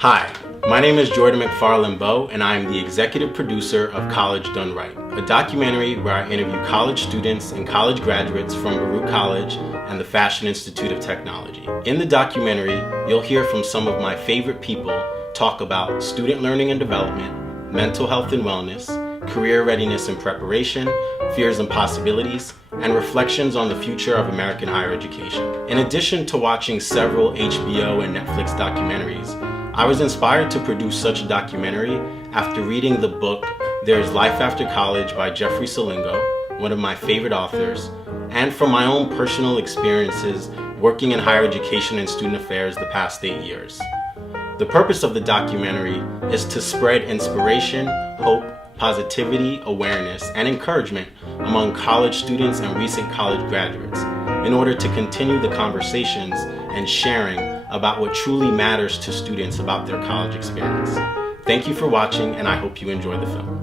Hi, my name is Jordan McFarlane-Beau, and I am the executive producer of College Done Right, a documentary where I interview college students and college graduates from Baruch College and the Fashion Institute of Technology. In the documentary, you'll hear from some of my favorite people talk about student learning and development, mental health and wellness, career readiness and preparation, fears and possibilities, and reflections on the future of American higher education. In addition to watching several HBO and Netflix documentaries, I was inspired to produce such a documentary after reading the book There's Life After College by Jeffrey Salingo, one of my favorite authors, and from my own personal experiences working in higher education and student affairs the past 8 years. The purpose of the documentary is to spread inspiration, hope, positivity, awareness, and encouragement among college students and recent college graduates in order to continue the conversations and sharing about what truly matters to students about their college experience. Thank you for watching, and I hope you enjoy the film.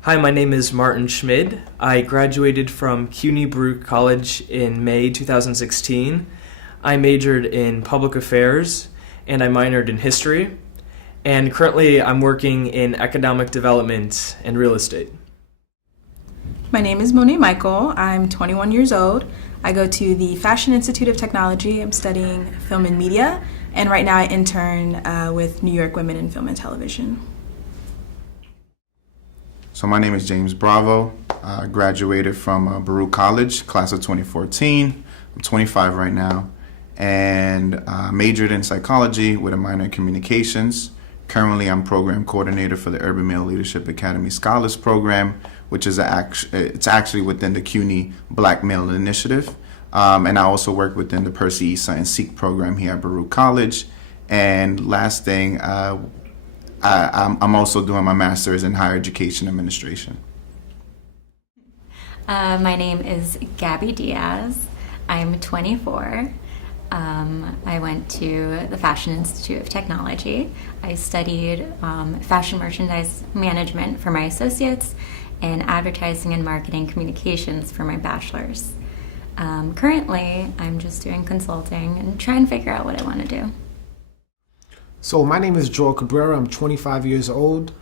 Hi, my name is Martin Schmid. I graduated from CUNY Baruch College in May 2016. I majored in public affairs and I minored in history. And currently I'm working in economic development and real estate. My name is Monet Michael. I'm 21 years old. I go to the Fashion Institute of Technology. I'm studying film and media, and right now I intern with New York Women in Film and Television. So my name is James Bravo. I graduated from Baruch College, class of 2014. I'm 25 right now, and majored in psychology with a minor in communications. Currently, I'm program coordinator for the Urban Male Leadership Academy Scholars Program, which is it's actually within the CUNY Black Male Initiative. And I also work within the Percy Issa and Seek program here at Baruch College. And last thing, I'm also doing my master's in higher education administration. My name is Gabby Diaz. I'm 24. I went to the Fashion Institute of Technology. I studied fashion merchandise management for my associates and advertising and marketing communications for my bachelor's. Currently, I'm just doing consulting and trying to figure out what I want to do. So my name is Joel Cabrera. I'm 25 years old.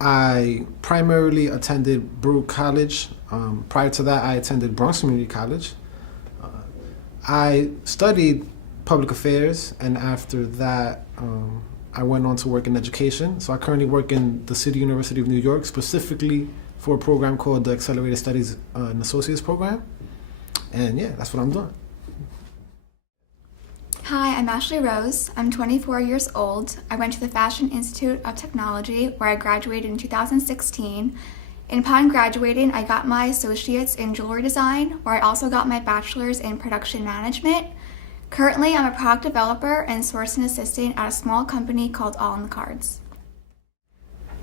I primarily attended Baruch College. Prior to that, I attended Bronx Community College. I studied public affairs, and after that, I went on to work in education. So I currently work in the City University of New York, specifically for a program called the Accelerated Studies and Associates Program. And yeah, that's what I'm doing. Hi, I'm Ashley Rose. I'm 24 years old. I went to the Fashion Institute of Technology, where I graduated in 2016. And upon graduating, I got my associates in jewelry design, where I also got my bachelor's in production management. Currently, I'm a product developer and sourcing assistant at a small company called All in the Cards.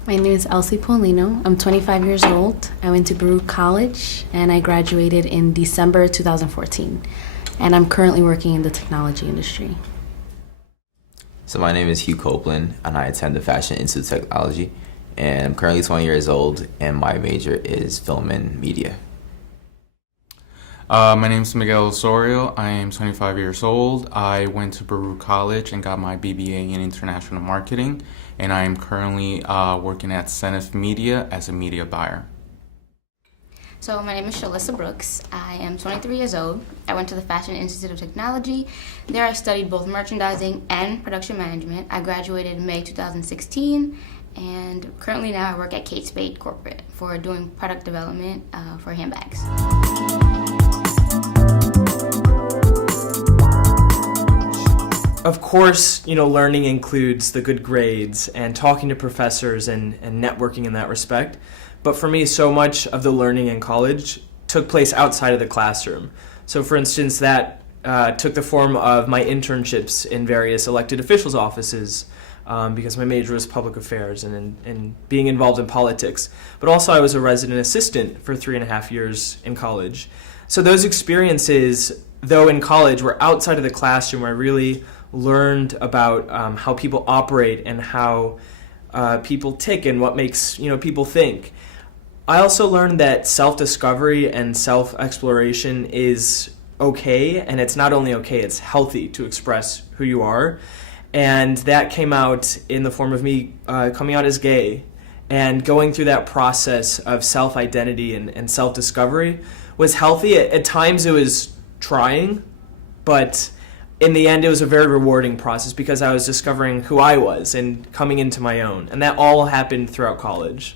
My name is Elsie Paulino. I'm 25 years old. I went to Baruch College and I graduated in December 2014. And I'm currently working in the technology industry. So my name is Hugh Copeland and I attend the Fashion Institute of Technology. And I'm currently 20 years old, and my major is film and media. My name is Miguel Osorio. I am 25 years old. I went to Baruch College and got my BBA in International Marketing, and I am currently working at Zenith Media as a media buyer. So my name is Shalissa Brooks. I am 23 years old. I went to the Fashion Institute of Technology. There I studied both merchandising and production management. I graduated in May 2016. And currently now I work at Kate Spade Corporate for doing product development for handbags. Of course, learning includes the good grades and talking to professors and networking in that respect. But for me, so much of the learning in college took place outside of the classroom. So for instance, that took the form of my internships in various elected officials' offices, because my major was public affairs and being involved in politics. But also I was a resident assistant for 3.5 years in college. So those experiences, though in college, were outside of the classroom, where I really learned about how people operate and how people tick and what makes people think. I also learned that self-discovery and self-exploration is okay, and it's not only okay, it's healthy to express who you are. And that came out in the form of me coming out as gay and going through that process of self-identity and self-discovery was healthy. At times it was trying, but in the end it was a very rewarding process because I was discovering who I was and coming into my own. And that all happened throughout college.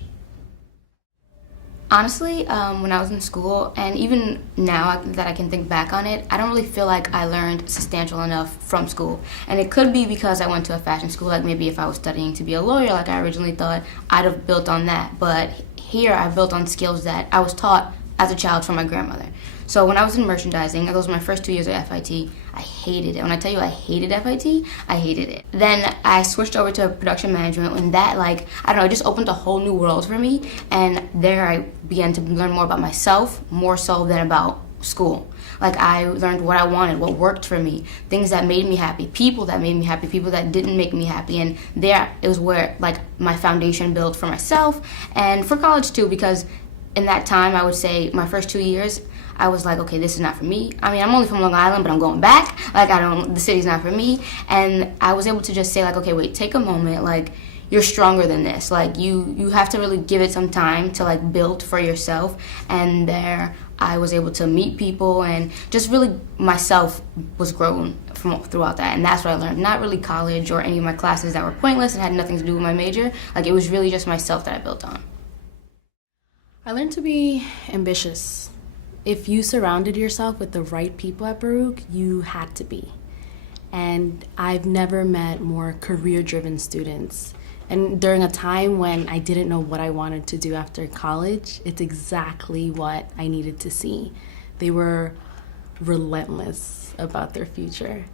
Honestly, when I was in school, and even now that I can think back on it, I don't really feel like I learned substantial enough from school. And it could be because I went to a fashion school, like maybe if I was studying to be a lawyer like I originally thought, I'd have built on that. But here I built on skills that I was taught as a child from my grandmother. So when I was in merchandising, those were my first 2 years at FIT, I hated it. When I tell you I hated FIT, I hated it. Then I switched over to production management, and that, like, I don't know, it just opened a whole new world for me. And there I began to learn more about myself, more so than about school. Like, I learned what I wanted, what worked for me, things that made me happy, people that made me happy, people that didn't make me happy. And there it was where, like, my foundation built for myself and for college too, because in that time, I would say my first 2 years, I was like, okay, this is not for me. I mean, I'm only from Long Island, but I'm going back. Like, the city's not for me. And I was able to just say, like, okay, wait, take a moment. Like, you're stronger than this. Like, you have to really give it some time to, like, build for yourself. And there I was able to meet people, and just really myself was grown throughout that. And that's what I learned. Not really college or any of my classes that were pointless and had nothing to do with my major. Like, it was really just myself that I built on. I learned to be ambitious. If you surrounded yourself with the right people at Baruch, you had to be. And I've never met more career-driven students. And during a time when I didn't know what I wanted to do after college, it's exactly what I needed to see. They were relentless about their future,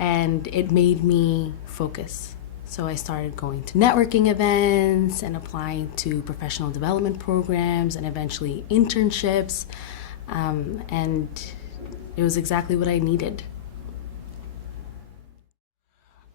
and it made me focus. So I started going to networking events and applying to professional development programs and eventually internships. And it was exactly what I needed.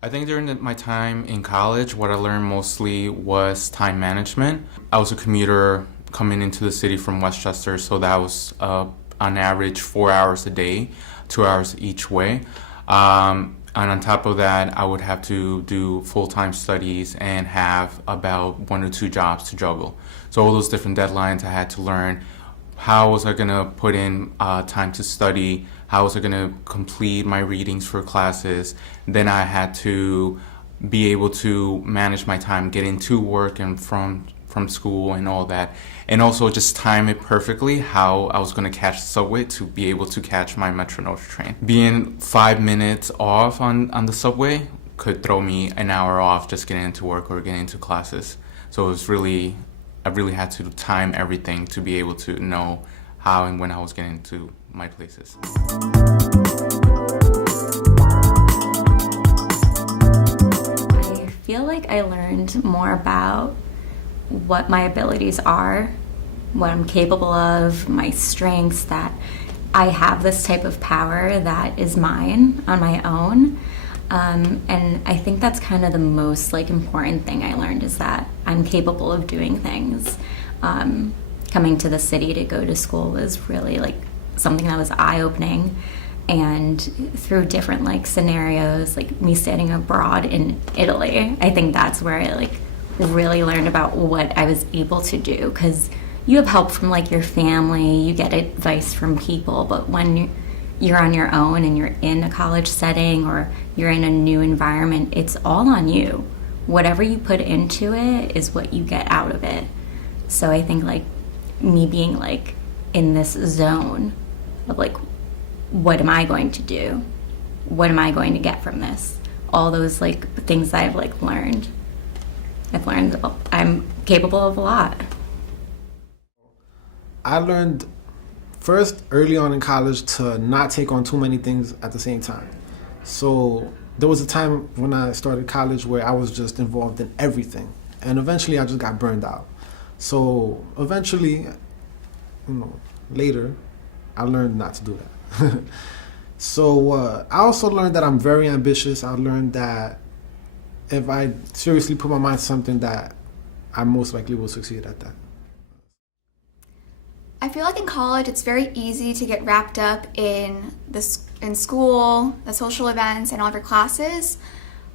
I think during my time in college, what I learned mostly was time management. I was a commuter coming into the city from Westchester, so that was on average 4 hours a day, 2 hours each way. And on top of that, I would have to do full-time studies and have about 1 or 2 jobs to juggle. So all those different deadlines, I had to learn how was I going to put in time to study, how was I going to complete my readings for classes. Then I had to be able to manage my time, get into work and from school and all that. And also just time it perfectly how I was going to catch the subway to be able to catch my Metro North train. Being 5 minutes off on the subway could throw me an hour off just getting into work or getting into classes. So it was I really had to time everything to be able to know how and when I was getting to my places. I feel like I learned more about what my abilities are, what I'm capable of, my strengths, that I have this type of power that is mine on my own. And I think that's kind of the most important thing I learned, is that I'm capable of doing things. Coming to the city to go to school was really something that was eye-opening, and through different scenarios, like me studying abroad in Italy, I think that's where I really learned about what I was able to do, because you have help from your family, you get advice from people, but when you're on your own and you're in a college setting or you're in a new environment, it's all on you. Whatever you put into it is what you get out of it. So I think me being in this zone of what am I going to do? What am I going to get from this? All those things that I've learned. I've learned I'm capable of a lot. I learned first early on in college to not take on too many things at the same time. So there was a time when I started college where I was just involved in everything, and eventually I just got burned out. So eventually, later, I learned not to do that. So I also learned that I'm very ambitious. I learned that if I seriously put my mind to something, that I most likely will succeed at that. I feel like in college it's very easy to get wrapped up in school, the social events, and all of your classes.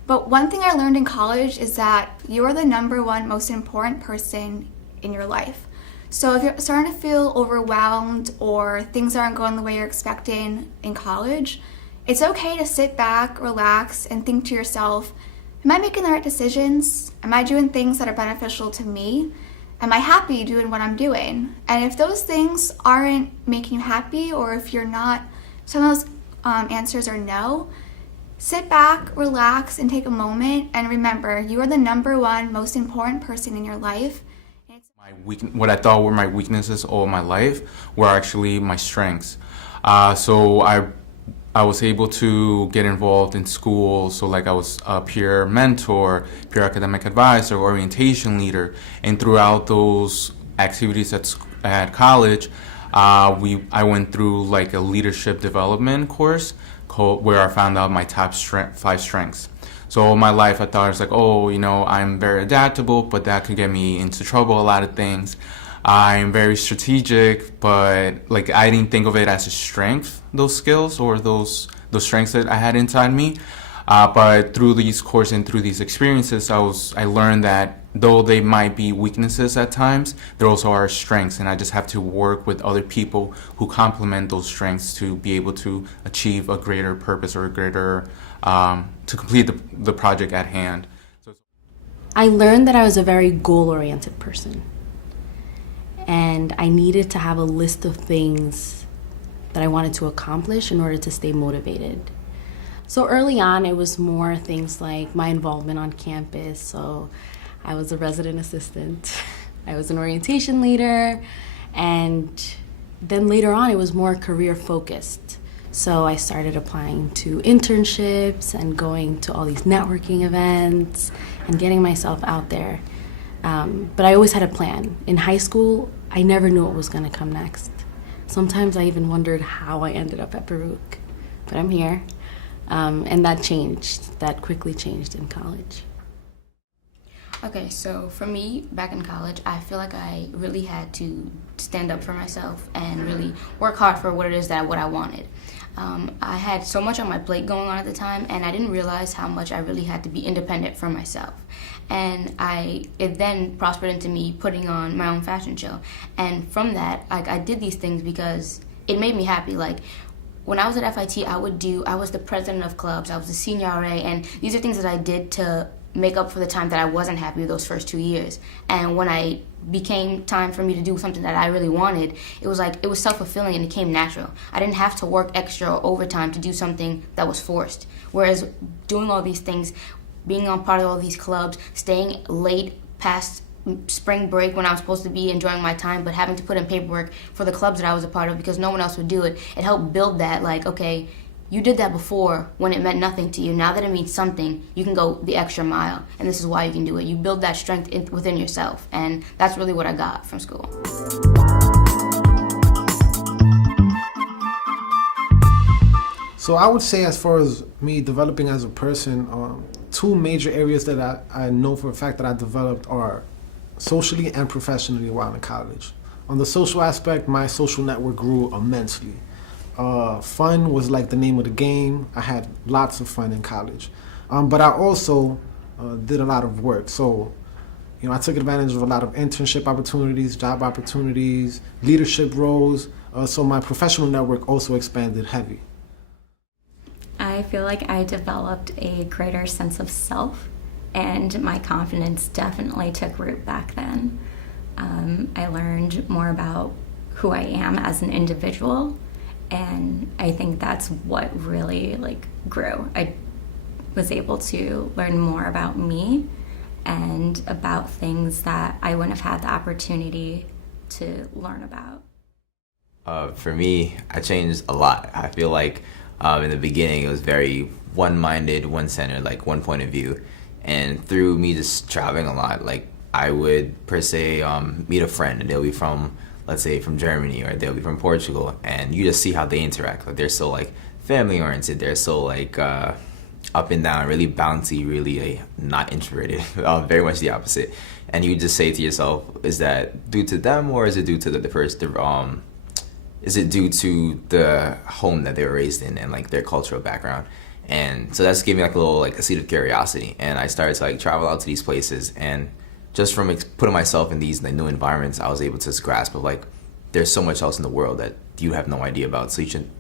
But one thing I learned in college is that you're the number one most important person in your life. So if you're starting to feel overwhelmed or things aren't going the way you're expecting in college, it's okay to sit back, relax, and think to yourself, am I making the right decisions? Am I doing things that are beneficial to me? Am I happy doing what I'm doing? And if those things aren't making you happy, or if you're not, some of those answers are no, sit back, relax, and take a moment, and remember, you are the number one most important person in your life. What I thought were my weaknesses all my life were actually my strengths. So I was able to get involved in school, so like I was a peer mentor, peer academic advisor, orientation leader, and throughout those activities at college, I went through like a leadership development course where I found out my top 5 strengths. So all my life I thought, I was like, oh, I'm very adaptable, but that could get me into trouble, a lot of things. I'm very strategic, but like I didn't think of it as a strength, those skills or those strengths that I had inside me. But through these courses and through these experiences, I learned that though they might be weaknesses at times, there also are strengths, and I just have to work with other people who complement those strengths to be able to achieve a greater purpose or a greater to complete the project at hand. I learned that I was a very goal-oriented person, and I needed to have a list of things that I wanted to accomplish in order to stay motivated. So early on, it was more things like my involvement on campus. So I was a resident assistant, I was an orientation leader, and then later on, it was more career-focused. So I started applying to internships and going to all these networking events and getting myself out there. But I always had a plan. In high school, I never knew what was going to come next. Sometimes I even wondered how I ended up at Baruch, but I'm here. And that changed. That quickly changed in college. Okay, so for me, back in college, I feel like I really had to stand up for myself and really work hard for what it is what I wanted. I had so much on my plate going on at the time, and I didn't realize how much I really had to be independent for myself. And it then prospered into me putting on my own fashion show. And from that, I did these things because it made me happy. Like, when I was at FIT, I was the president of clubs, I was the senior RA, and these are things that I did to make up for the time that I wasn't happy with those first 2 years. And when I became time for me to do something that I really wanted, it was self-fulfilling and it came natural. I didn't have to work extra or overtime to do something that was forced. Whereas doing all these things, being on part of all these clubs, staying late past spring break when I was supposed to be enjoying my time, but having to put in paperwork for the clubs that I was a part of because no one else would do it, it helped build that, like, okay, you did that before when it meant nothing to you. Now that it means something, you can go the extra mile, and this is why you can do it. You build that strength within yourself, and that's really what I got from school. So I would say, as far as me developing as a person, 2 major areas that I know for a fact that I developed are socially and professionally while in college. On the social aspect, my social network grew immensely. Fun was like the name of the game. I had lots of fun in college. But I also did a lot of work. So, I took advantage of a lot of internship opportunities, job opportunities, leadership roles. So my professional network also expanded heavy. I feel like I developed a greater sense of self, and my confidence definitely took root back then. I learned more about who I am as an individual, and I think that's what really grew. I was able to learn more about me and about things that I wouldn't have had the opportunity to learn about. For me, I changed a lot. I feel like in the beginning it was very one-minded, one-centered, like one point of view. And through me just traveling a lot, like I would per se meet a friend, and they'll be from, let's say, from Germany, or they'll be from Portugal, and you just see how they interact. Like they're so like family oriented, they're so like up and down, really bouncy, really not introverted, very much the opposite. and you just say to yourself, is that due to them, or is it due to is it due to the home that they were raised in and like their cultural background? And so that's gave me like a seed of curiosity, and I started to like travel out to these places, and just from putting myself in these new environments, I was able to grasp of like there's so much else in the world that you have no idea about. So you should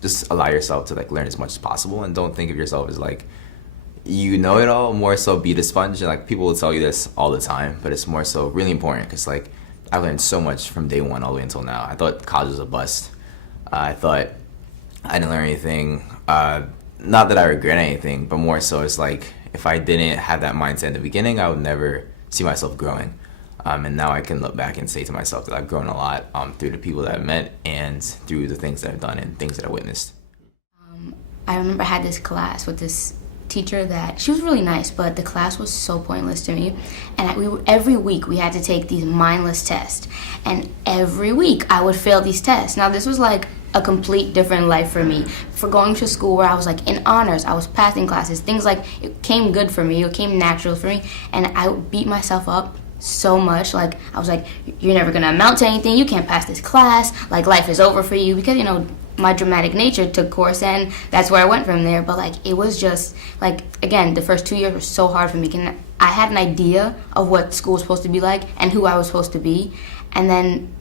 just allow yourself to like learn as much as possible, and don't think of yourself as like you know it all. More so be the sponge, and like people will tell you this all the time, but it's more so really important because like I learned so much from day one all the way until now. I thought college was a bust. I thought I didn't learn anything. Not that I regret anything, but more so it's like if I didn't have that mindset in the beginning, I would never see myself growing. And now I can look back and say to myself that I've grown a lot through the people that I've met and through the things that I've done and things that I witnessed. I remember I had this class with this teacher that she was really nice, but the class was so pointless to me. And every week we had to take these mindless tests, and every week I would fail these tests. Now this was like a complete different life for me, for going to school where I was like in honors, I was passing classes, things like it came good for me, it came natural for me, and I would beat myself up so much. Like I was like, you're never gonna amount to anything, you can't pass this class, like life is over for you, because my dramatic nature took course, and that's where I went from there. But like it was just like, again, the first 2 years were so hard for me, and I had an idea of what school was supposed to be like and who I was supposed to be, and then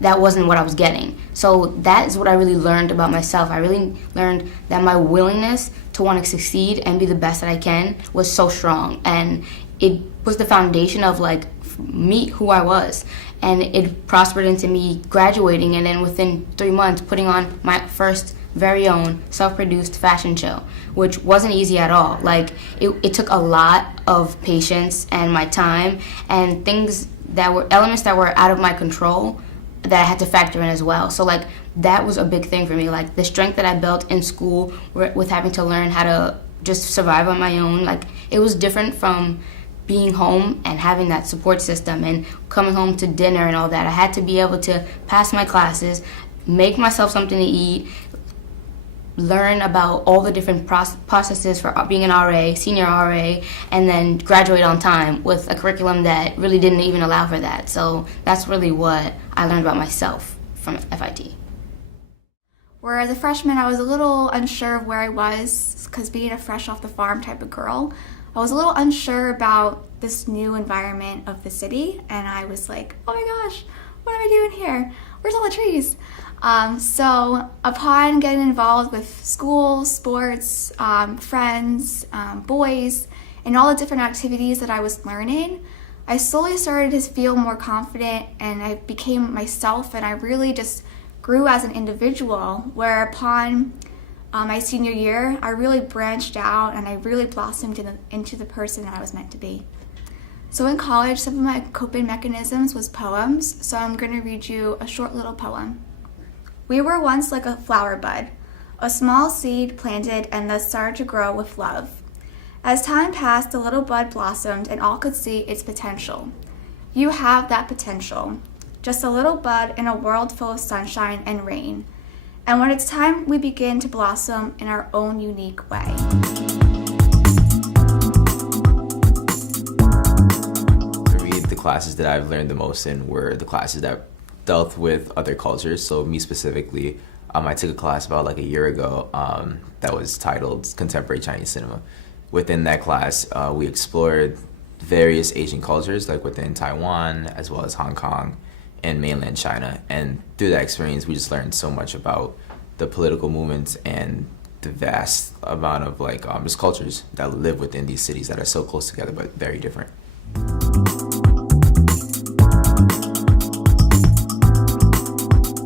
that wasn't what I was getting. So that is what I really learned about myself. I really learned that my willingness to want to succeed and be the best that I can was so strong, and it was the foundation of like me, who I was. And it prospered into me graduating, and then within 3 months putting on my first very own self-produced fashion show, which wasn't easy at all. Like it took a lot of patience and my time, and things that were elements that were out of my control that I had to factor in as well. So like that was a big thing for me. Like the strength that I built in school with having to learn how to just survive on my own, like it was different from being home and having that support system and coming home to dinner and all that. I had to be able to pass my classes, make myself something to eat, learn about all the different processes for being an RA, senior RA, and then graduate on time with a curriculum that really didn't even allow for that. So that's really what I learned about myself from FIT. Whereas a freshman, I was a little unsure of where I was, because being a fresh off the farm type of girl, I was a little unsure about this new environment of the city, and I was like, oh my gosh, what am I doing here? Where's all the trees? So upon getting involved with school, sports, friends, boys, and all the different activities that I was learning, I slowly started to feel more confident, and I became myself, and I really just grew as an individual, where upon my senior year, I really branched out and I really blossomed into the person that I was meant to be. So in college, some of my coping mechanisms was poems, so I'm going to read you a short little poem. We were once like a flower bud, a small seed planted and thus started to grow with love. As time passed, the little bud blossomed and all could see its potential. You have that potential, just a little bud in a world full of sunshine and rain. And when it's time, we begin to blossom in our own unique way. For me, the classes that I've learned the most in were the classes that dealt with other cultures. So me specifically, I took a class about like a year ago that was titled Contemporary Chinese Cinema. Within that class, we explored various Asian cultures, like within Taiwan, as well as Hong Kong and mainland China. And through that experience, we just learned so much about the political movements and the vast amount of like just cultures that live within these cities that are so close together but very different.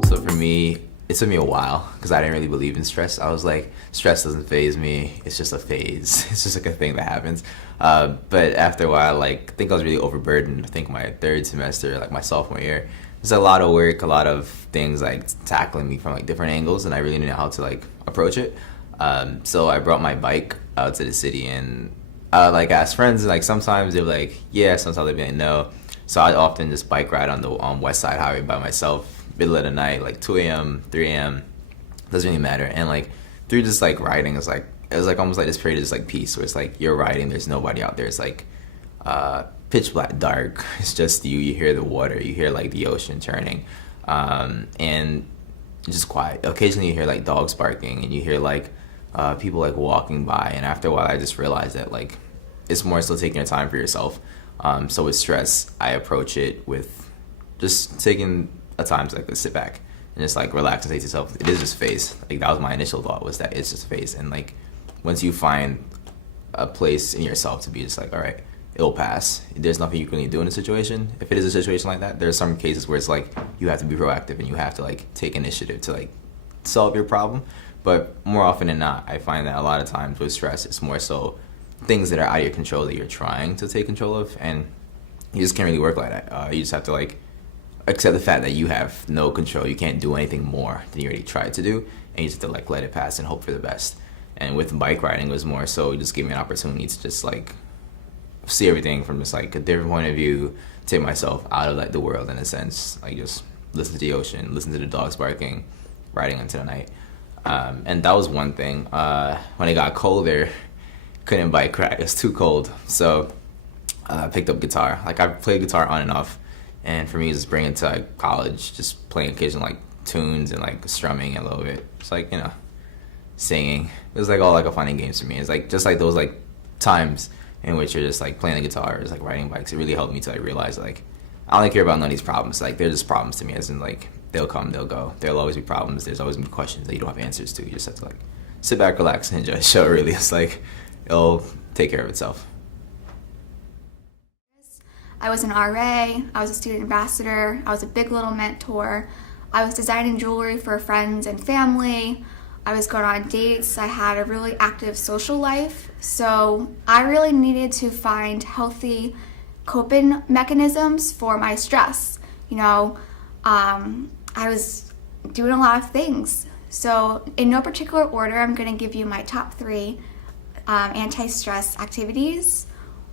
So for me, it took me a while because I didn't really believe in stress. I was like, stress doesn't faze me. It's just a phase. It's just like a thing that happens. But after a while, like, I think I was really overburdened. I think my third semester, like my sophomore year, there's a lot of work, a lot of things like tackling me from like different angles, and I really didn't know how to like approach it. So I brought my bike out to the city, and I like asked friends, and like sometimes they're like, yeah, sometimes they'd be like, no. So I'd often just bike ride on the West Side Highway by myself, middle of the night, like 2 a.m., 3 a.m., doesn't really matter. And like through just like riding, it was like almost like this period of just like peace, where it's like you're riding, there's nobody out there. It's like pitch black dark. It's just you. You hear the water. You hear like the ocean churning, and just quiet. Occasionally you hear like dogs barking, and you hear like people like walking by. And after a while, I just realized that like it's more so taking your time for yourself. So with stress, I approach it with just taking a time to like sit back and just like relax and say to yourself, it is just a phase. Like that was my initial thought, was that it's just a phase. And like once you find a place in yourself to be just like, all right, it'll pass. There's nothing you can really do in a situation. If it is a situation like that, there's some cases where it's like you have to be proactive and you have to like take initiative to like solve your problem. But more often than not, I find that a lot of times with stress, it's more so things that are out of your control that you're trying to take control of, and you just can't really work like that. You just have to like accept the fact that you have no control. You can't do anything more than you already tried to do, and you just have to like let it pass and hope for the best. And with bike riding, it was more so it just gave me an opportunity to just like see everything from just like a different point of view, take myself out of like the world in a sense, like just listen to the ocean, listen to the dogs barking, riding into the night. And that was one thing. When it got colder, couldn't bike ride. It was too cold. So I picked up guitar. Like I played guitar on and off. And for me, just bringing it to like, college, just playing occasional like tunes and like strumming a little bit. It's like, you know, singing. It was like all like a fun and games for me. It's like just like those like times in which you're just like playing the guitar or just like riding bikes. It really helped me to like realize like I don't like care about none of these problems. Like they're just problems to me, as in like they'll come, they'll go. There'll always be problems. There's always be questions that you don't have answers to. You just have to like sit back, relax, and enjoy the show. Really, it's like it'll take care of itself. I was an RA, I was a student ambassador, I was a big little mentor, I was designing jewelry for friends and family, I was going on dates, I had a really active social life, so I really needed to find healthy coping mechanisms for my stress. You know, I was doing a lot of things. So in no particular order, I'm going to give you my top 3 anti-stress activities.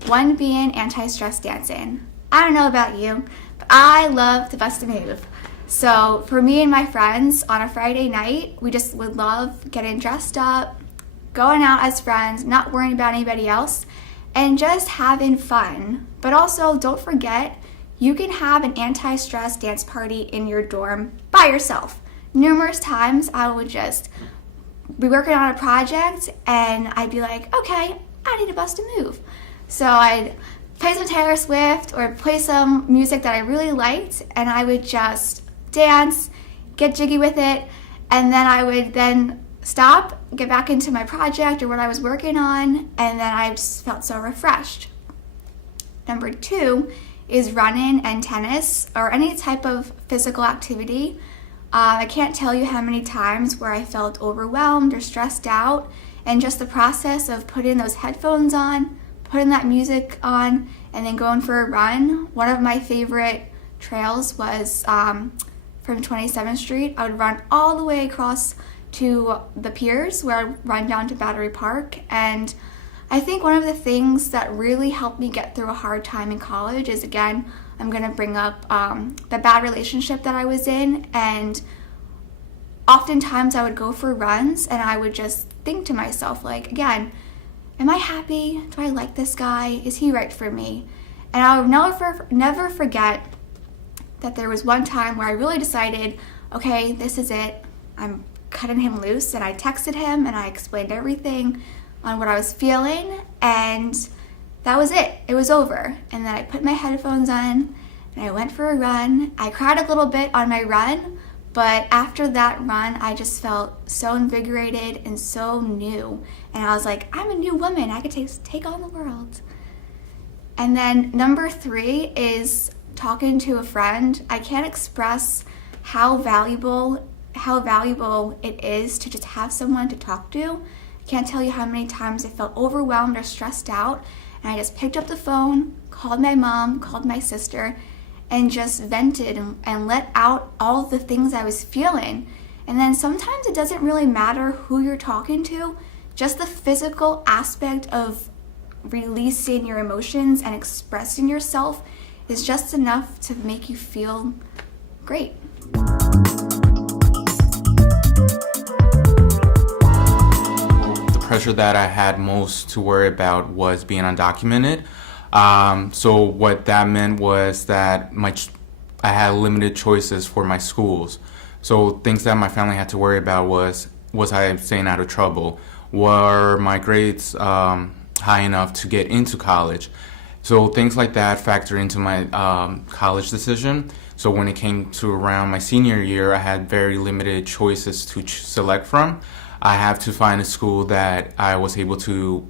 One being anti-stress dancing. I don't know about you, but I love to bust a move. So for me and my friends on a Friday night, we just would love getting dressed up, going out as friends, not worrying about anybody else, and just having fun. But also, don't forget, you can have an anti-stress dance party in your dorm by yourself. Numerous times I would just be working on a project and I'd be like, okay, I need to bust a move. So I'd play some Taylor Swift or play some music that I really liked, and I would just dance, get jiggy with it, and then I would then stop, get back into my project or what I was working on, and then I just felt so refreshed. Number 2 is running and tennis or any type of physical activity. I can't tell you how many times where I felt overwhelmed or stressed out, and just the process of putting those headphones on, putting that music on, and then going for a run. One of my favorite trails was from 27th Street. I would run all the way across to the piers where I'd run down to Battery Park. And I think one of the things that really helped me get through a hard time in college is, again, I'm going to bring up the bad relationship that I was in. And oftentimes I would go for runs and I would just think to myself, like, again, am I happy? Do I like this guy? Is he right for me? And I'll never forget that there was one time where I really decided, okay, this is it. I'm cutting him loose. And I texted him and I explained everything on what I was feeling. And that was it. It was over. And then I put my headphones on and I went for a run. I cried a little bit on my run, but after that run, I just felt so invigorated and so new. And I was like, I'm a new woman. I could take on the world. And then number 3 is talking to a friend. I can't express how valuable it is to just have someone to talk to. I can't tell you how many times I felt overwhelmed or stressed out, and I just picked up the phone, called my mom, called my sister, and just vented and let out all the things I was feeling. And then sometimes it doesn't really matter who you're talking to, just the physical aspect of releasing your emotions and expressing yourself is just enough to make you feel great. The pressure that I had most to worry about was being undocumented. So what that meant was that I had limited choices for my schools. So things that my family had to worry about was I staying out of trouble? Were my grades high enough to get into college? So things like that factor into my college decision. So when it came to around my senior year, I had very limited choices to select from. I have to find a school that I was able to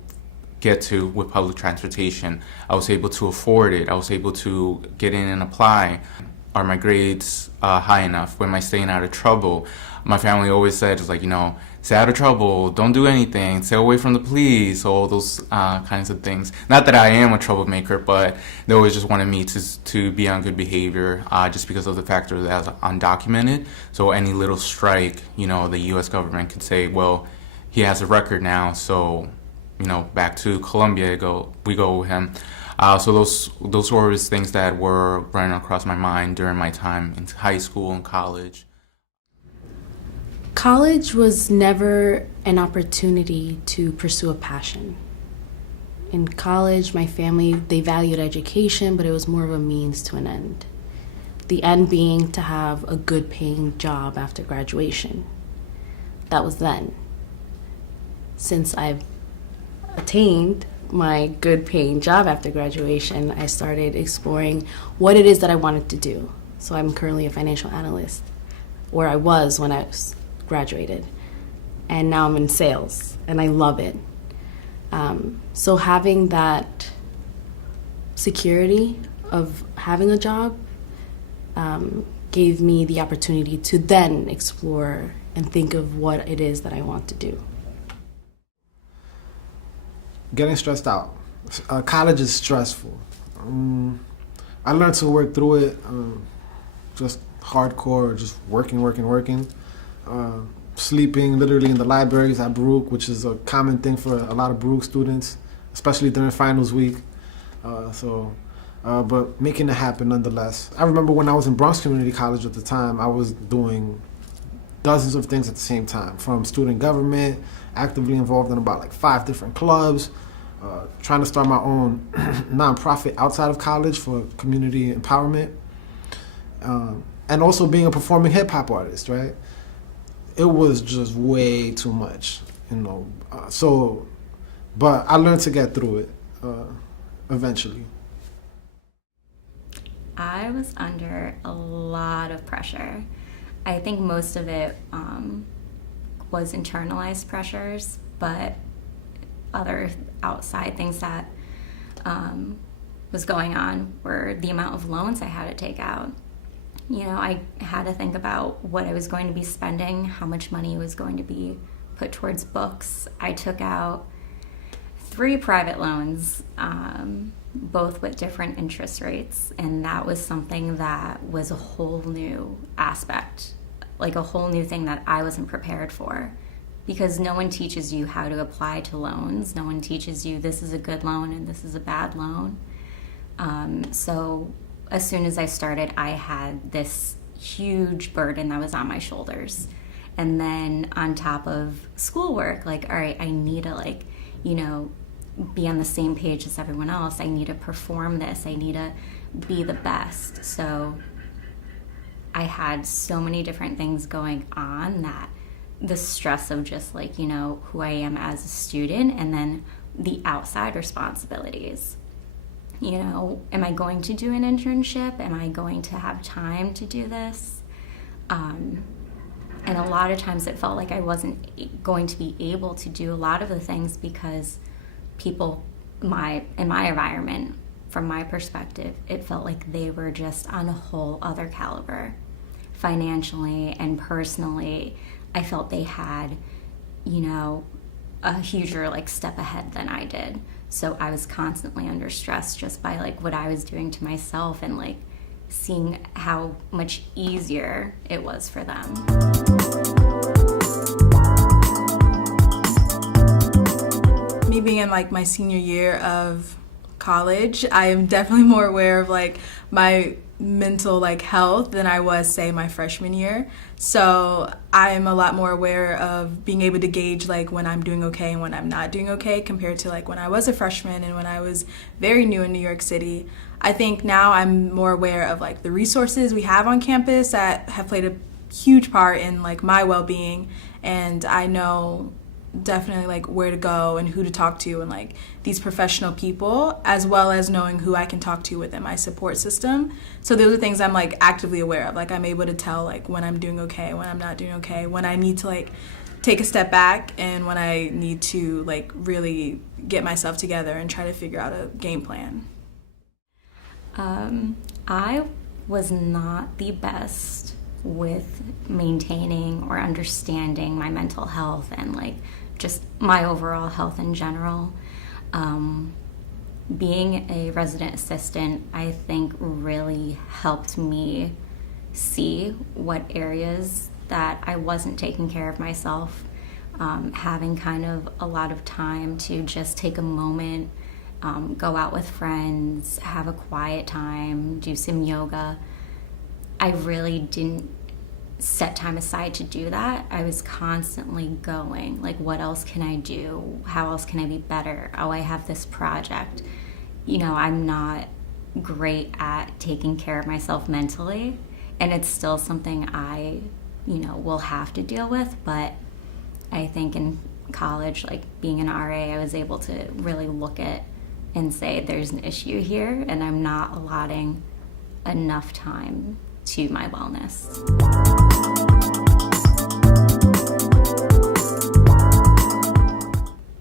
get to with public transportation. I was able to afford it. I was able to get in and apply. Are my grades high enough? Am I staying out of trouble? My family always said, it's like, stay out of trouble, don't do anything, stay away from the police, all those kinds of things. Not that I am a troublemaker, but they always just wanted me to be on good behavior just because of the factor that I was undocumented. So any little strike, the U.S. government could say, well, he has a record now, so, back to Colombia we go with him. So those were always things that were running across my mind during my time in high school and college. College was never an opportunity to pursue a passion. In college, my family, they valued education, but it was more of a means to an end. The end being to have a good paying job after graduation. That was then. Since I've attained my good paying job after graduation, I started exploring what it is that I wanted to do. So I'm currently a financial analyst, or I was when I graduated, and now I'm in sales and I love it. So having that security of having a job gave me the opportunity to then explore and think of what it is that I want to do. Getting stressed out. College is stressful. I learned to work through it, just hardcore, just working. Sleeping literally in the libraries at Baruch, which is a common thing for a lot of Baruch students, especially during finals week. But making it happen nonetheless. I remember when I was in Bronx Community College at the time, I was doing dozens of things at the same time, from student government, actively involved in about 5 different clubs, trying to start my own nonprofit outside of college for community empowerment, and also being a performing hip hop artist, right? It was just way too much, but I learned to get through it eventually. I was under a lot of pressure. I think most of it was internalized pressures, but other outside things that was going on were the amount of loans I had to take out. I had to think about what I was going to be spending, how much money was going to be put towards books. I took out 3 private loans, both with different interest rates, and that was something that was a whole new aspect, a whole new thing that I wasn't prepared for, because no one teaches you how to apply to loans. No one teaches you this is a good loan and this is a bad loan. So as soon as I started, I had this huge burden that was on my shoulders. And then on top of schoolwork, all right, I need to be on the same page as everyone else. I need to perform this. I need to be the best. So I had so many different things going on that the stress of just who I am as a student, and then the outside responsibilities. Am I going to do an internship? Am I going to have time to do this? And a lot of times it felt like I wasn't going to be able to do a lot of the things because people in my environment, from my perspective, it felt like they were just on a whole other caliber. Financially and personally, I felt they had, a huger step ahead than I did. So I was constantly under stress just by what I was doing to myself and seeing how much easier it was for them. Me being in my senior year of college, I am definitely more aware of my mental like health than I was, say, my freshman year. So I'm a lot more aware of being able to gauge like when I'm doing okay and when I'm not doing okay compared to like when I was a freshman and when I was very new in New York City. I think now I'm more aware of like the resources we have on campus that have played a huge part in like my well-being, and I know definitely like where to go and who to talk to and like these professional people, as well as knowing who I can talk to within my support system. So those are things I'm like actively aware of. Like I'm able to tell like when I'm doing okay, when I'm not doing okay, when I need to like take a step back, and when I need to like really get myself together and try to figure out a game plan. I was not the best with maintaining or understanding my mental health and like just my overall health in general. Being a resident assistant, I think, really helped me see what areas that I wasn't taking care of myself. Having kind of a lot of time to just take a moment, go out with friends, have a quiet time, do some yoga. I really didn't set time aside to do that. I was constantly going, like, what else can I do? How else can I be better? Oh, I have this project. You know, I'm not great at taking care of myself mentally, and it's still something I, will have to deal with, but I think in college, like being an RA, I was able to really look at and say there's an issue here and I'm not allotting enough time to my wellness.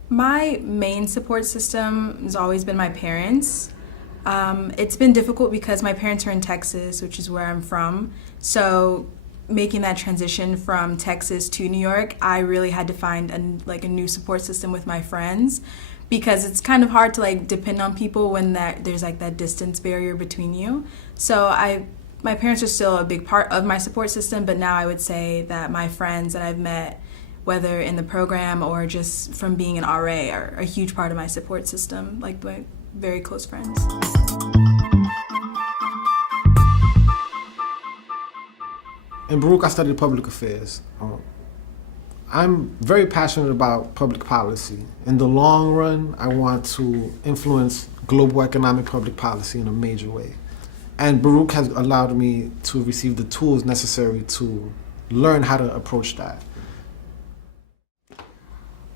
My main support system has always been my parents. It's been difficult because my parents are in Texas, which is where I'm from. So making that transition from Texas to New York, I really had to find a new support system with my friends, because it's kind of hard to like depend on people when there's like that distance barrier between you. So my parents are still a big part of my support system, but now I would say that my friends that I've met, whether in the program or just from being an RA, are a huge part of my support system, like my very close friends. In Baruch, I studied public affairs. I'm very passionate about public policy. In the long run, I want to influence global economic public policy in a major way. And Baruch has allowed me to receive the tools necessary to learn how to approach that.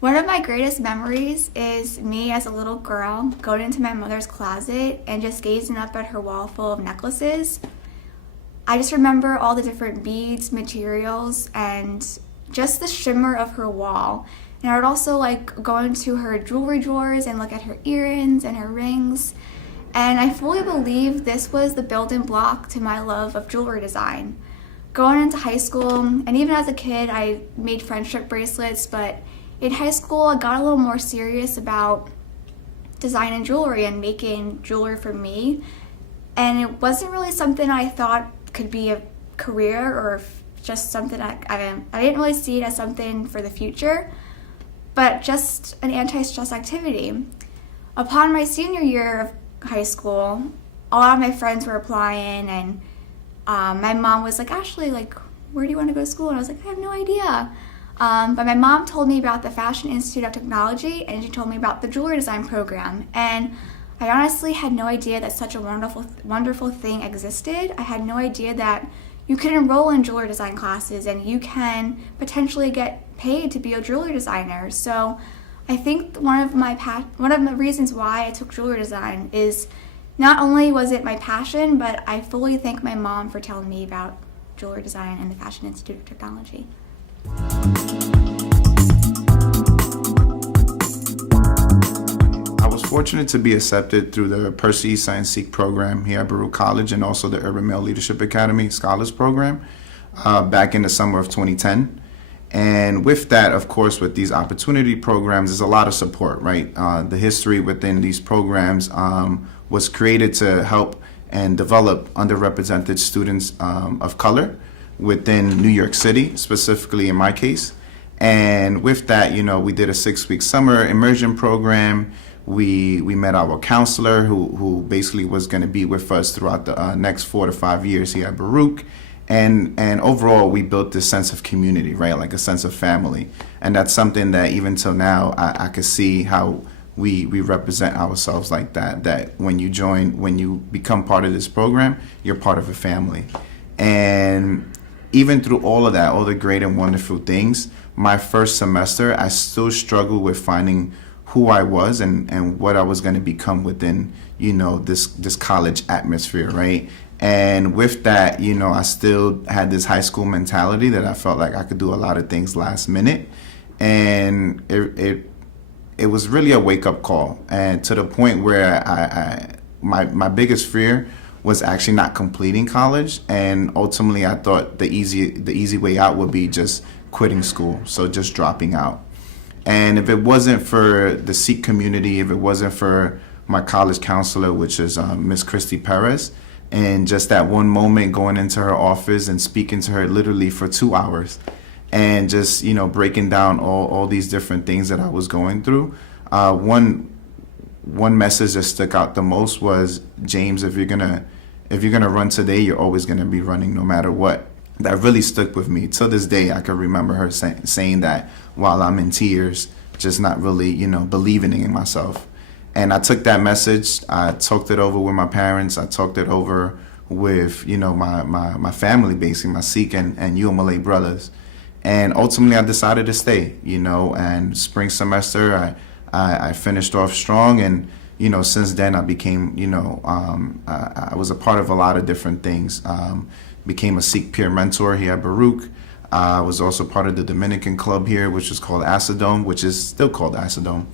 One of my greatest memories is me as a little girl going into my mother's closet and just gazing up at her wall full of necklaces. I just remember all the different beads, materials, and just the shimmer of her wall. And I would also like go into her jewelry drawers and look at her earrings and her rings. And I fully believe this was the building block to my love of jewelry design. Going into high school, and even as a kid, I made friendship bracelets, but in high school, I got a little more serious about design and jewelry and making jewelry for me. And it wasn't really something I thought could be a career or just something I didn't really see it as something for the future, but just an anti-stress activity. Upon my senior year of high school, a lot of my friends were applying, and my mom was like, Ashley, like, where do you want to go to school? And I was like, I have no idea. But my mom told me about the Fashion Institute of Technology, and she told me about the jewelry design program. And I honestly had no idea that such a wonderful thing existed. I had no idea that you could enroll in jewelry design classes and you can potentially get paid to be a jewelry designer. So I think one of the reasons why I took jewelry design is not only was it my passion, but I fully thank my mom for telling me about jewelry design and the Fashion Institute of Technology. I was fortunate to be accepted through the Percy Science Seek program here at Baruch College, and also the Urban Male Leadership Academy Scholars Program back in the summer of 2010. And with that, of course, with these opportunity programs, there's a lot of support, right? The history within these programs was created to help and develop underrepresented students of color within New York City, specifically in my case. And with that, we did a 6-week summer immersion program. we met our counselor who basically was going to be with us throughout the next 4 to 5 years here at Baruch. And overall, we built this sense of community, right? Like a sense of family. And that's something that even till now, I could see how we represent ourselves like that. That when you become part of this program, you're part of a family. And even through all of that, all the great and wonderful things, my first semester, I still struggled with finding who I was and what I was going to become within, this college atmosphere, right? And with that, I still had this high school mentality that I felt like I could do a lot of things last minute. And it was really a wake-up call. And to the point where my biggest fear was actually not completing college. And ultimately, I thought the easy way out would be just quitting school, so just dropping out. And if it wasn't for the Sikh community, if it wasn't for my college counselor, which is Miss Christy Perez, and just that one moment going into her office and speaking to her literally for 2 hours and just, breaking down all these different things that I was going through. One message that stuck out the most was, James, if you're gonna run today, you're always gonna be running no matter what. That really stuck with me. To this day, I can remember her saying that while I'm in tears, just not really, believing in myself. And I took that message, I talked it over with my parents, I talked it over with, my family, basically, my Sikh and UMLA brothers. And ultimately, I decided to stay, and spring semester, I finished off strong. And, since then, I became, I was a part of a lot of different things. Became a Sikh peer mentor here at Baruch. I was also part of the Dominican club here, which is called Asadome, which is still called Asadome.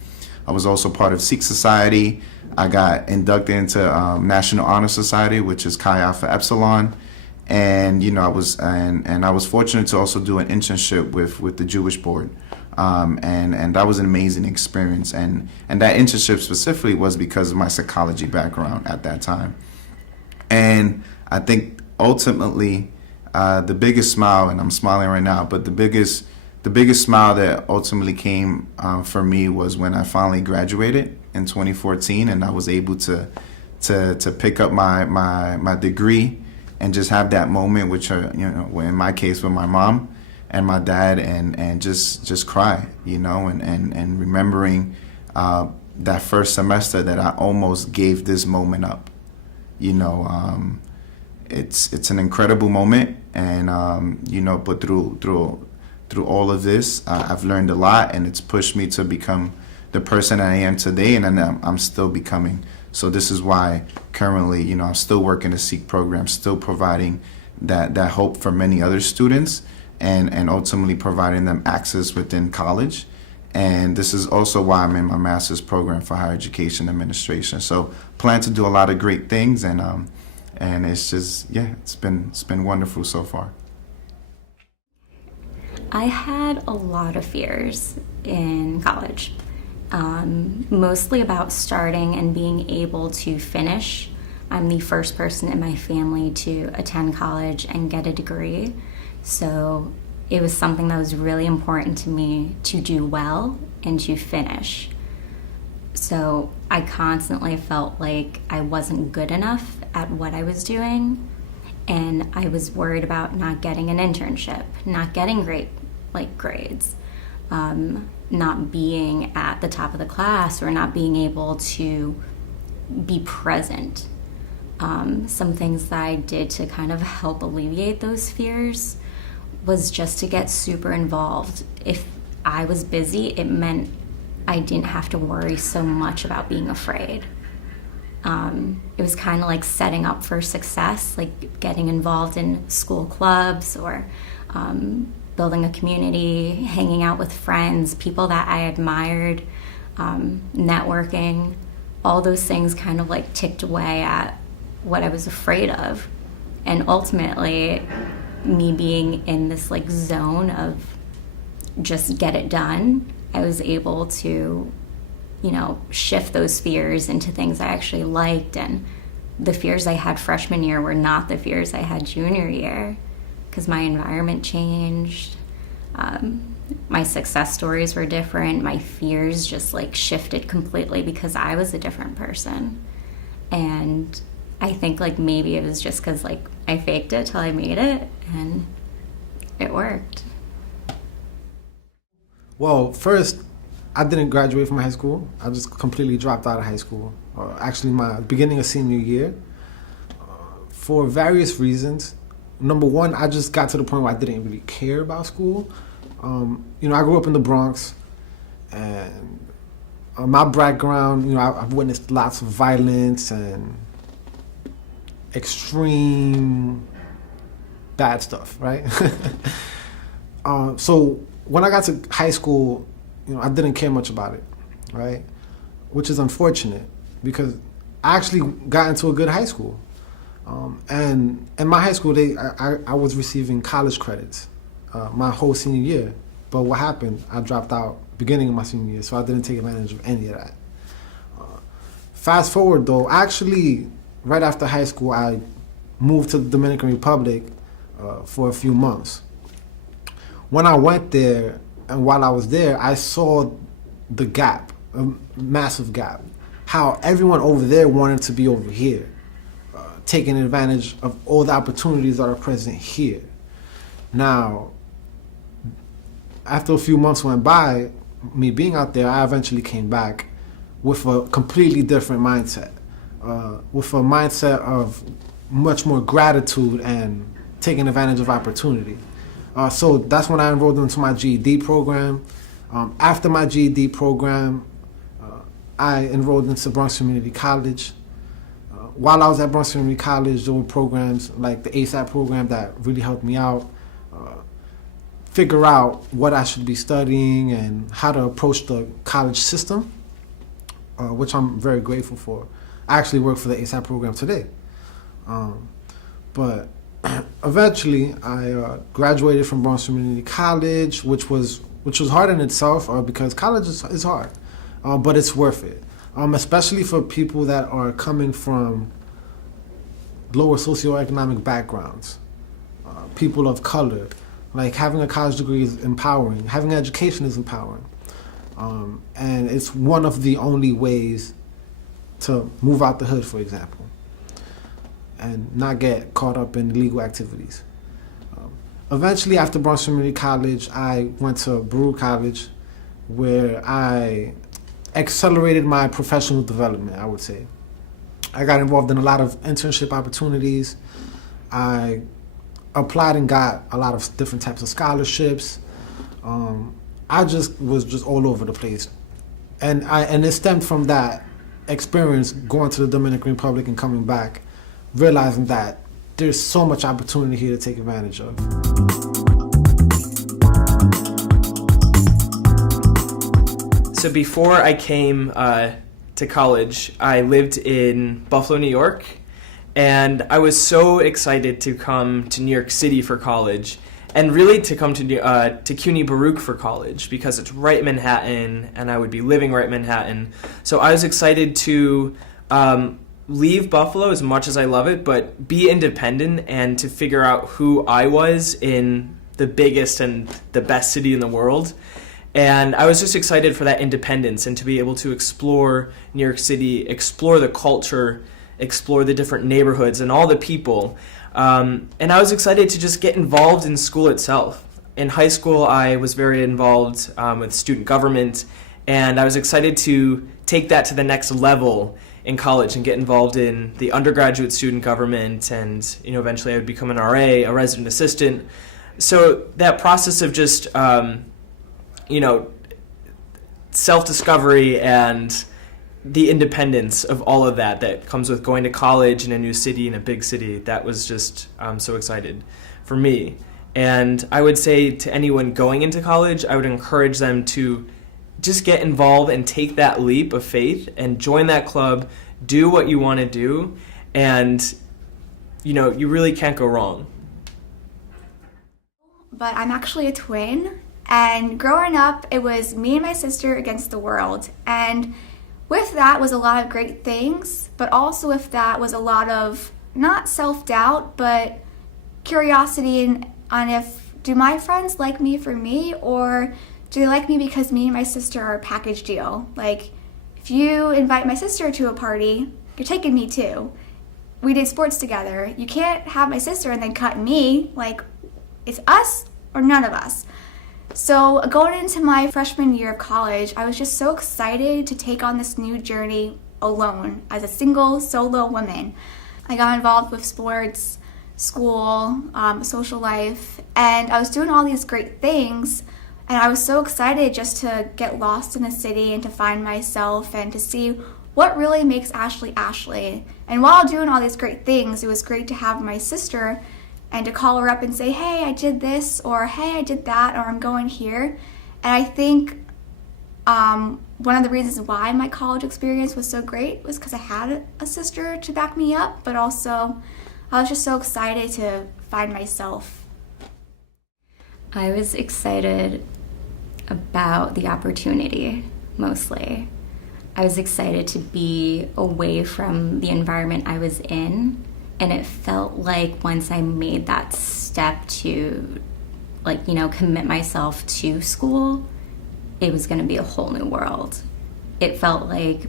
I was also part of Sikh Society. I got inducted into National Honor Society, which is Chi Alpha Epsilon. And I was fortunate to also do an internship with the Jewish Board. And that was an amazing experience. And that internship specifically was because of my psychology background at that time. And I think ultimately the biggest smile, and I'm smiling right now, but the biggest smile that ultimately came for me was when I finally graduated in 2014, and I was able to pick up my degree and just have that moment, which in my case with my mom and my dad, and just cry, and remembering that first semester that I almost gave this moment up. It's an incredible moment, and but through all of this, I've learned a lot, and it's pushed me to become the person I am today, and I'm still becoming. So this is why currently, I'm still working the Sikh program, still providing that hope for many other students, and ultimately providing them access within college. And this is also why I'm in my master's program for higher education administration. So plan to do a lot of great things, and it's just, it's been wonderful so far. I had a lot of fears in college, mostly about starting and being able to finish. I'm the first person in my family to attend college and get a degree, so it was something that was really important to me to do well and to finish. So I constantly felt like I wasn't good enough at what I was doing, and I was worried about not getting an internship, not getting great grades, not being at the top of the class, or not being able to be present. Some things that I did to kind of help alleviate those fears was just to get super involved. If I was busy, it meant I didn't have to worry so much about being afraid. It was kind of like setting up for success, like getting involved in school clubs, or building a community, hanging out with friends, people that I admired, networking. All those things kind of like ticked away at what I was afraid of. And ultimately, me being in this like zone of just get it done, I was able to, shift those fears into things I actually liked. And the fears I had freshman year were not the fears I had junior year, because my environment changed. my success stories were different. My fears just like shifted completely because I was a different person. And I think like maybe it was just because like I faked it till I made it, and it worked. Well, first, I didn't graduate from high school. I just completely dropped out of high school. Actually, my beginning of senior year, for various reasons. Number one, I just got to the point where I didn't really care about school. I grew up in the Bronx, and my background, I've witnessed lots of violence and extreme bad stuff, right? So when I got to high school, I didn't care much about it, right? Which is unfortunate because I actually got into a good high school. And in my high school, I was receiving college credits my whole senior year. But what happened, I dropped out beginning of my senior year, so I didn't take advantage of any of that. Fast forward though, actually, right after high school, I moved to the Dominican Republic for a few months. When I went there, and while I was there, I saw the gap, a massive gap. How everyone over there wanted to be over here, taking advantage of all the opportunities that are present here. Now, after a few months went by, me being out there, I eventually came back with a completely different mindset, with a mindset of much more gratitude and taking advantage of opportunity. So that's when I enrolled into my GED program. After my GED program, I enrolled into Bronx Community College. While I was at Bronx Community College, there were programs like the ASAP program that really helped me out, figure out what I should be studying and how to approach the college system, which I'm very grateful for. I actually work for the ASAP program today. But eventually, I graduated from Bronx Community College, which was hard in itself because college is hard, but it's worth it. Especially for people that are coming from lower socioeconomic backgrounds, people of color. Like having a college degree is empowering, having education is empowering. And it's one of the only ways to move out the hood, for example, and not get caught up in illegal activities. Eventually, after Bronx Community College, I went to Baruch College, where I accelerated my professional development, I would say. I got involved in a lot of internship opportunities. I applied and got a lot of different types of scholarships. I was all over the place. And it stemmed from that experience going to the Dominican Republic and coming back, realizing that there's so much opportunity here to take advantage of. So before I came to college, I lived in Buffalo, New York, and I was so excited to come to New York City for college, and really to come to CUNY Baruch for college because it's right in Manhattan, and I would be living right in Manhattan. So I was excited to leave Buffalo as much as I love it, but be independent and to figure out who I was in the biggest and the best city in the world. And I was just excited for that independence and to be able to explore New York City, explore the culture, explore the different neighborhoods and all the people. And I was excited to just get involved in school itself. In high school, I was very involved with student government, and I was excited to take that to the next level in college and get involved in the undergraduate student government, and eventually I would become an RA, a resident assistant. So that process of just self-discovery and the independence of all of that comes with going to college in a new city, in a big city, that was just so excited for me. And I would say to anyone going into college, I would encourage them to just get involved and take that leap of faith and join that club, do what you want to do, and you really can't go wrong. But I'm actually a twin. And growing up, it was me and my sister against the world. And with that was a lot of great things, but also with that was a lot of, not self-doubt, but curiosity on if do my friends like me for me, or do they like me because me and my sister are a package deal? Like, if you invite my sister to a party, you're taking me too. We did sports together. You can't have my sister and then cut me. Like, it's us or none of us. So going into my freshman year of college, I was just so excited to take on this new journey alone as a single solo woman. I got involved with sports, school, social life, and I was doing all these great things. And I was so excited just to get lost in the city and to find myself and to see what really makes Ashley Ashley. And while doing all these great things, it was great to have my sister and to call her up and say, hey, I did this, or hey, I did that, or I'm going here. And I think one of the reasons why my college experience was so great was because I had a sister to back me up, but also I was just so excited to find myself. I was excited about the opportunity, mostly. I was excited to be away from the environment I was in, and it felt like once I made that step to, commit myself to school, it was going to be a whole new world. It felt like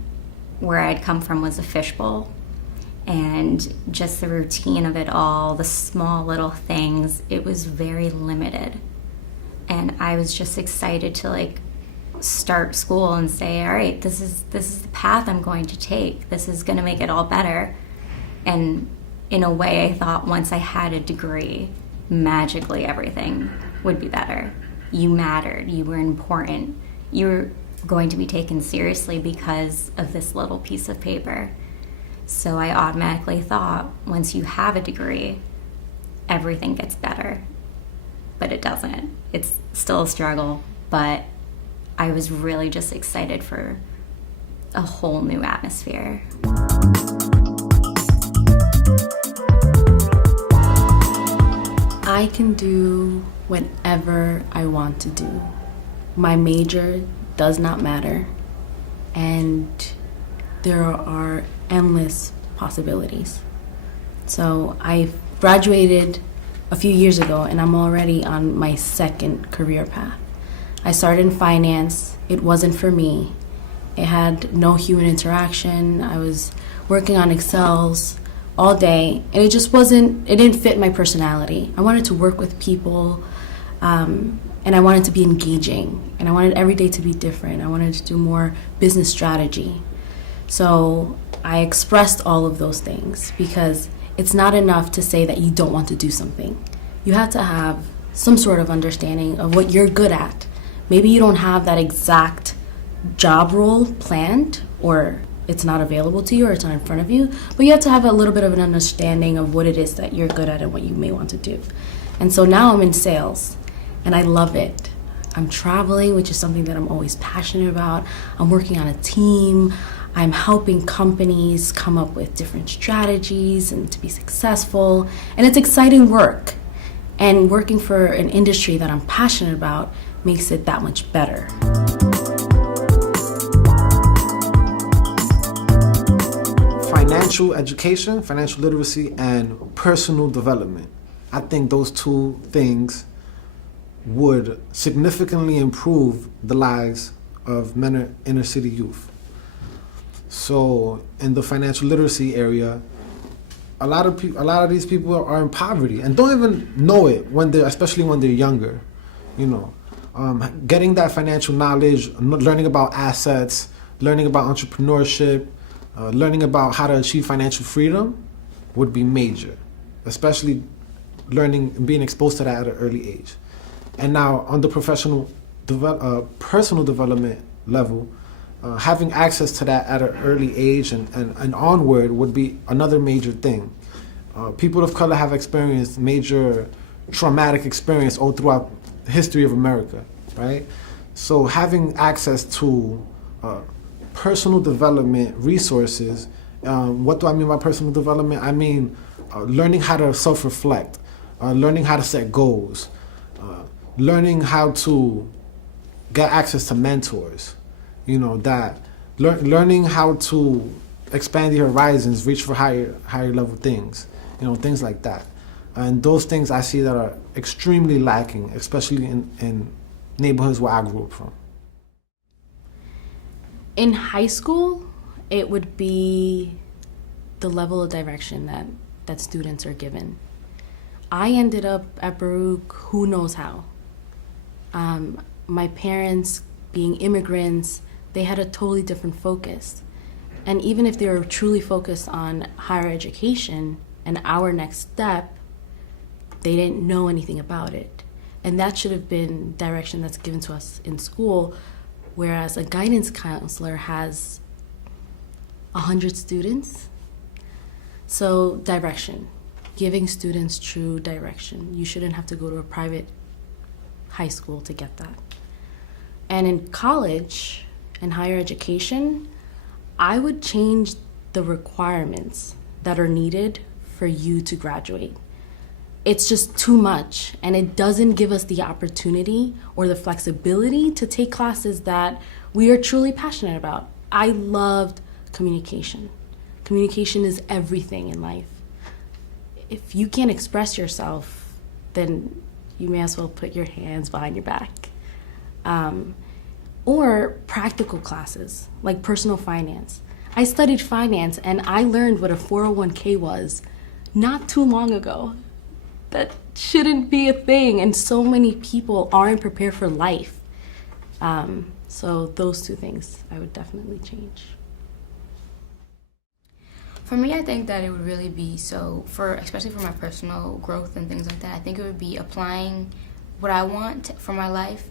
where I'd come from was a fishbowl, and just the routine of it all, the small little things, it was very limited. And I was just excited to start school and say, all right, this is the path I'm going to take. This is going to make it all better. And in a way, I thought once I had a degree, magically everything would be better. You mattered. You were important. You were going to be taken seriously because of this little piece of paper. So I automatically thought, once you have a degree, everything gets better. But it doesn't. It's still a struggle, but I was really just excited for a whole new atmosphere. I can do whatever I want to do. My major does not matter, and there are endless possibilities. So I graduated a few years ago, and I'm already on my second career path. I started in finance. It wasn't for me. It had no human interaction. I was working on Excels all day, and it didn't fit my personality. I wanted to work with people, and I wanted to be engaging, and I wanted every day to be different. I wanted to do more business strategy. So I expressed all of those things because it's not enough to say that you don't want to do something. You have to have some sort of understanding of what you're good at. Maybe you don't have that exact job role planned, or it's not available to you, or it's not in front of you, but you have to have a little bit of an understanding of what it is that you're good at and what you may want to do. And so now I'm in sales, and I love it. I'm traveling, which is something that I'm always passionate about. I'm working on a team. I'm helping companies come up with different strategies and to be successful. And it's exciting work. And working for an industry that I'm passionate about makes it that much better. Financial education, financial literacy, and personal development. I think those two things would significantly improve the lives of inner city youth. So in the financial literacy area, a lot of these people are in poverty and don't even know it especially when they're younger. Getting that financial knowledge, learning about assets, learning about entrepreneurship, learning about how to achieve financial freedom would be major, especially learning and being exposed to that at an early age. And now on the personal development level, having access to that at an early age and onward would be another major thing. People of color have experienced major traumatic experience all throughout the history of America, right? So having access to personal development resources, what do I mean by personal development? I mean learning how to self-reflect, learning how to set goals, learning how to get access to mentors, learning how to expand your horizons, reach for higher level things, things like that. And those things I see that are extremely lacking, especially in neighborhoods where I grew up from. In high school, it would be the level of direction that students are given. I ended up at Baruch who knows how. My parents, being immigrants, they had a totally different focus. And even if they were truly focused on higher education and our next step, they didn't know anything about it. And that should have been direction that's given to us in school, whereas a guidance counselor has 100 students. So direction, giving students true direction. You shouldn't have to go to a private high school to get that. And in college and higher education, I would change the requirements that are needed for you to graduate. It's just too much, and it doesn't give us the opportunity or the flexibility to take classes that we are truly passionate about. I loved communication. Communication is everything in life. If you can't express yourself, then you may as well put your hands behind your back. Or practical classes, like personal finance. I studied finance, and I learned what a 401k was not too long ago. That shouldn't be a thing, and so many people aren't prepared for life. So those two things I would definitely change. For me, I think that it would really be especially for my personal growth and things like that, I think it would be applying what I want for my life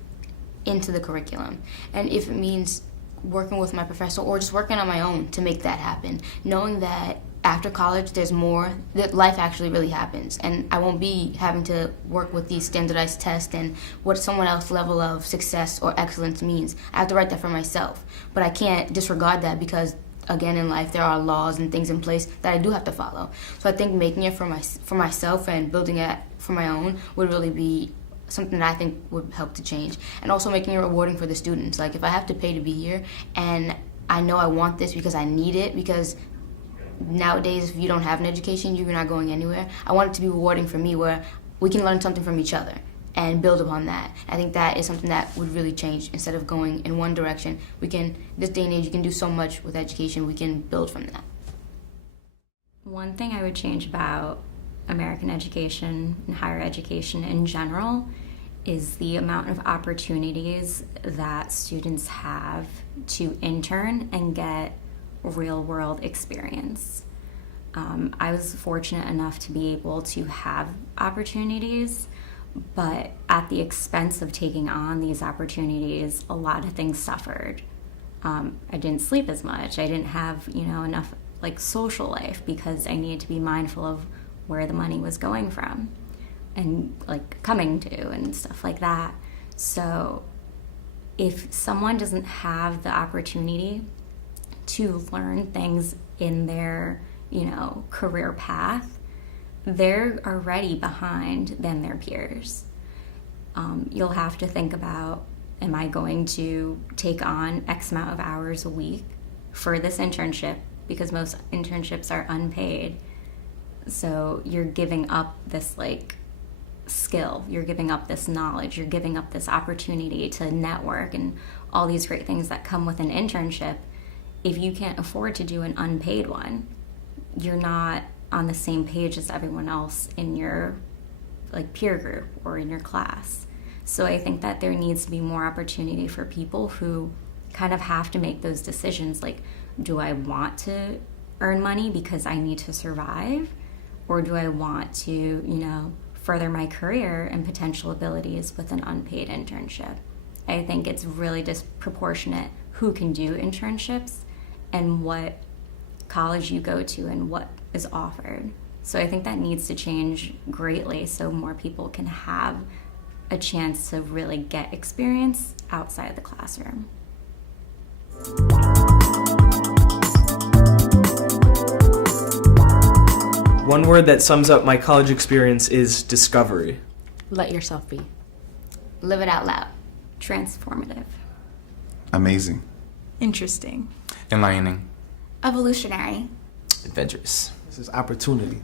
into the curriculum. And if it means working with my professor or just working on my own to make that happen, knowing that after college there's more, that life actually really happens, and I won't be having to work with these standardized tests and what someone else's level of success or excellence means. I have to write that for myself, but I can't disregard that because again, in life there are laws and things in place that I do have to follow. So I think making it for myself and building it for my own would really be something that I think would help to change. And also making it rewarding for the students. Like if I have to pay to be here and I know I want this because I need it, because nowadays if you don't have an education, you're not going anywhere. I want it to be rewarding for me where we can learn something from each other and build upon that. I think that is something that would really change. Instead of going in one direction, this day and age, you can do so much with education, we can build from that. One thing I would change about American education and higher education in general is the amount of opportunities that students have to intern and get real-world experience. I was fortunate enough to be able to have opportunities, but at the expense of taking on these opportunities, a lot of things suffered. I didn't sleep as much. I didn't have, enough social life because I needed to be mindful of where the money was going from and coming to and stuff like that. So if someone doesn't have the opportunity to learn things in their, career path, they're already behind than their peers. You'll have to think about, am I going to take on X amount of hours a week for this internship? Because most internships are unpaid. So you're giving up this skill, you're giving up this knowledge, you're giving up this opportunity to network and all these great things that come with an internship. If you can't afford to do an unpaid one, you're not on the same page as everyone else in your peer group or in your class. So I think that there needs to be more opportunity for people who kind of have to make those decisions, do I want to earn money because I need to survive? Or do I want to, further my career and potential abilities with an unpaid internship? I think it's really disproportionate who can do internships and what college you go to and what is offered. So I think that needs to change greatly so more people can have a chance to really get experience outside of the classroom. One word that sums up my college experience is discovery. Let yourself be. Live it out loud. Transformative. Amazing. Interesting. Enlightening. Evolutionary. Adventurous. This is opportunity.